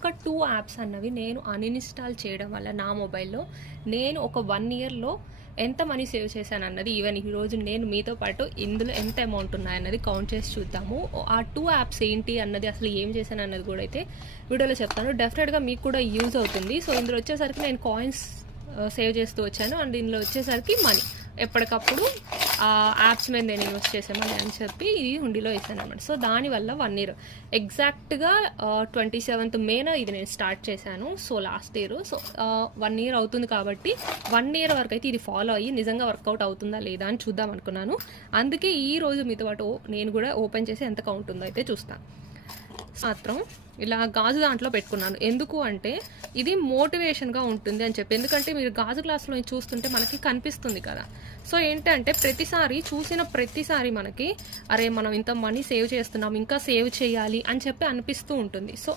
ఒక్క 2 యాప్స్ అన్నవి నేను అన్ఇన్‌స్టాల్ చేయడం వల్ల నా మొబైల్‌లో నేను ఒక 1 ఇయర్‌లో ఎంత మనీ సేవ్ చేశాను అన్నది ఈవెన్ ఈరోజు నేను మీతో పాటు ఇందులో ఎంత అమౌంట్ ఉన్నాయన్నది కౌంట్ చేసి చూద్దాము. ఆ 2 యాప్స్ ఏంటి అన్నది అసలు ఏం చేశాను అన్నది కూడా అయితే వీడియోలో చెప్తాను. డెఫినెట్గా మీకు కూడా యూజ్ అవుతుంది. సో ఇందులో వచ్చేసరికి నేను కాయిన్స్ సేవ్ చేస్తూ వచ్చాను అండ్ ఇందులో వచ్చేసరికి మనీ ఎప్పటికప్పుడు యాప్స్ మీద నేను ఇన్వెస్ట్ చేసామని అని చెప్పి ఇది హుండీలో వేసాను అనమాట. సో దానివల్ల 1 ఇయర్ ఎగ్జాక్ట్గా 27th మేన ఇది నేను స్టార్ట్ చేశాను. So last year. So 1 year అవుతుంది కాబట్టి 1 ఇయర్ వరకు అయితే ఇది ఫాలో అయ్యి నిజంగా వర్కౌట్ అవుతుందా లేదా అని చూద్దాం అనుకున్నాను. అందుకే ఈ రోజు మీతో పాటు నేను కూడా ఓపెన్ చేసి ఎంత కౌంట్ ఉందో అయితే చూస్తాను. మాత్రం ఇలా గాజు దాంట్లో పెట్టుకున్నాను. ఎందుకు అంటే ఇది మోటివేషన్గా ఉంటుంది అని చెప్పి. ఎందుకంటే మీరు గాజు గ్లాసులో చూస్తుంటే మనకి కనిపిస్తుంది కదా. సో ఏంటంటే చూసిన ప్రతిసారి మనకి అరే మనం ఇంత మనీ సేవ్ చేస్తున్నాం, ఇంకా సేవ్ చేయాలి అని చెప్పి అనిపిస్తూ ఉంటుంది. సో